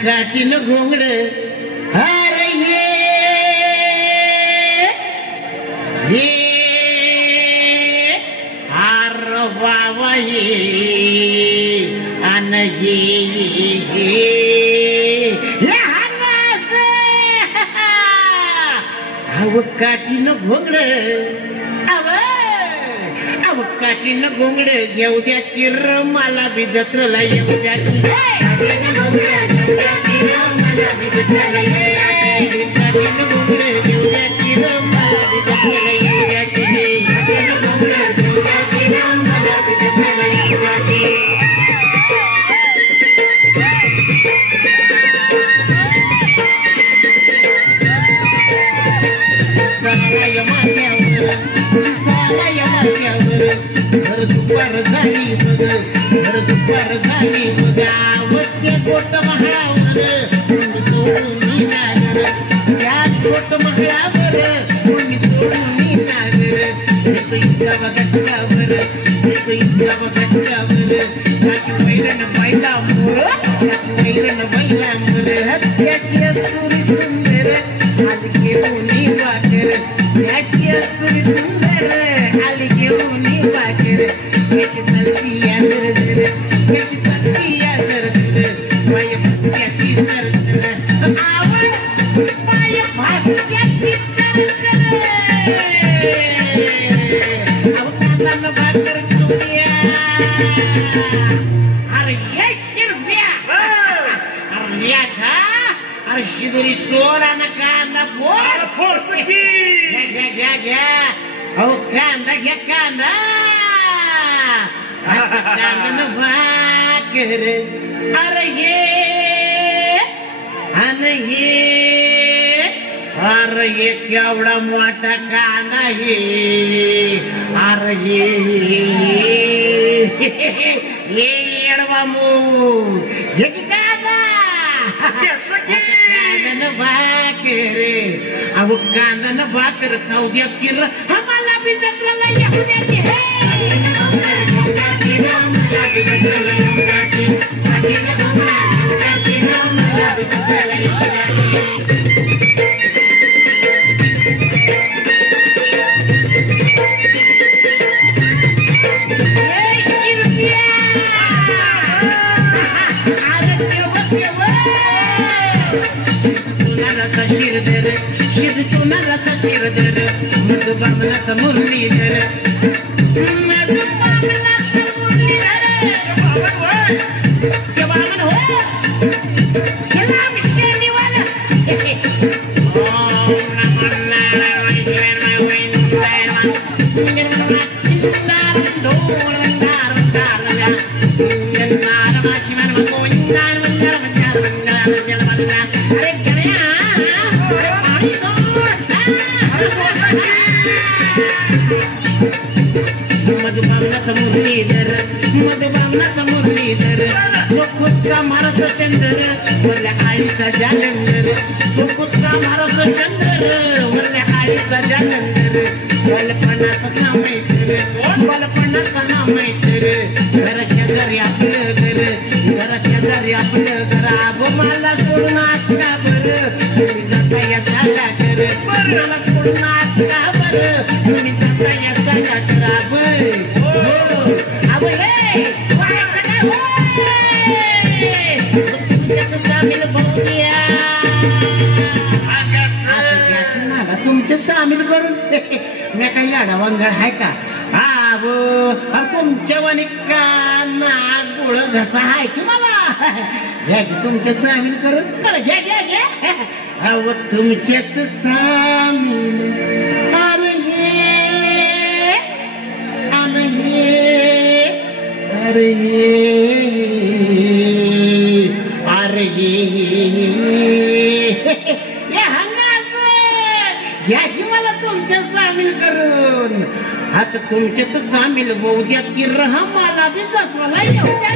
काठीन घोंगड अरे ये आर बाबा ये अन ये अव काठीन घोंगड अव काठीन घोंगड घेऊ द्या किर मला बी जत्रला येऊ द्या दुपार झाली बघ दुपार झाली बघा गोट महाळावर सोडून नागर त्या गोट महाळावर कोणी सोडून नागर पैसा गटकावर पैसा गटकावर वैरण बैला मोर वैरण बैला मोर त्याची अस्तुरी सुंदर आली घेऊन वाटर त्याची अस्तुरी सुंदर आली घेऊन वाटर कशी चालती या जर जर कशी चालती या जर जर पाय भासत्याची जर जर आवड पाय भासत्याची जर जर अवतारानं भाकर करूया अरे ये शिरप्या अरे या का अरे शिदरी सोरा ना कांदा फोड घ्या घ्या अहो कांदा घ्या कांदा कांदा भाकर अरे ये केवढा मोठा कांदा हे अरे ये येडवा मूळ हे की कांदा कांदा भाकर अहो कांदा भाकर खाऊ द्या किर आम्हाला बी जत्राला येऊ द्या की हे शिद सोनाराचा शिरधर मधु बामनाचा मुरलीधर मधु बामनाचा मुरलीधर के बामन हो केला विषय निवाला ओम नमो नारायणाय मधुबामनाचा मुरलीधर जो खुदचा मारत चंद्र वरल्या आळीचा जालंधर जो खुदचा मारत चंद्र वरल्या आळीचा जालंधर बालपणाचा नाम बालपणाचा नाम घर शेजारी आपलं घर शेजारी आपलं घर आबो मला सोडून आज का बरं तुम्ही जाता या साला कर मला सोडून आज का बरं तुम्ही जाता या साला कर सामील बघूया तुमचे सामील करून मी काही लाडावांगड आहे का हा तुमच्या वाणी का नाक गोळ घसा आहे की मला घ्या की तुमच्या सामील करून बरं घ्या घ्या घ्या अहो तुमच्यात सामील अरे या हंगात घ्या की मला तुमच्या सामील करून आता तुमच्यात सामील होऊ द्या की रहा मला बी जत्रेला येऊ द्या